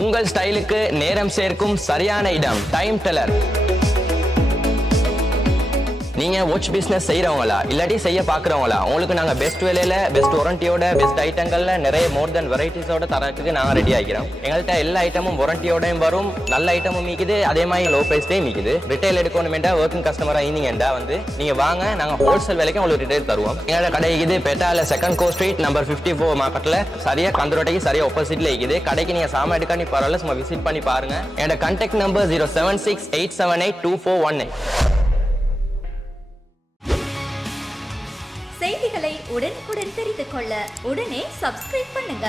உங்கள் ஸ்டைலுக்கு நேரம் சேர்க்கும் சரியான இடம் டைம் டெல்லர். நீங்க வாட்ச் பிசினஸ் செய்யறவங்களா இல்லாட்டி செய்ய பாக்குறவங்களா, உங்களுக்கு நாங்க பெஸ்ட் விலையில பெஸ்ட் வாரண்டியோட பெஸ்ட் ஐட்டங்கள்ல நிறைய மோர் தென் வெரைட்டிஸோட தரத்துக்கு நாங்க ரெடி ஆகிறோம். எங்கள்கிட்ட எல்லா ஐட்டமும் வாரண்டியோடையும் வரும், நல்ல ஐட்டமும் மீக்குது, அதே மாதிரி லோ பிரைஸ்லயும் மீக்குது. ரிட்டைல் எடுக்கணுமெண்டா ஒர்க்கிங் கஸ்டமரா இருந்தீங்கடா வந்து நீங்க வாங்க, நாங்க ஹோல்சேல் விலைக்கு உங்களுக்கு ரிட்டைல் தருவோம். எங்களோட கடை இருக்குது பெட்டால செகண்ட் கோ ஸ்ட்ரீட் நம்பர் 54 மார்க்கெட்ல சரியா கந்தரோட்டைக்கு சரியா ஆப்போசிட்ல இருக்குது. கடைக்கு நீங்க சாமான் எடுக்கானி பரவாயில்ல, சும்மா விசிட் பண்ணி பாருங்க. என்னோட கான்டாக்ட் நம்பர் 0768782482418. செய்திகளை உடனுக்குடன் தெரிந்து கொள்ள உடனே சப்ஸ்கிரைப் பண்ணுங்க.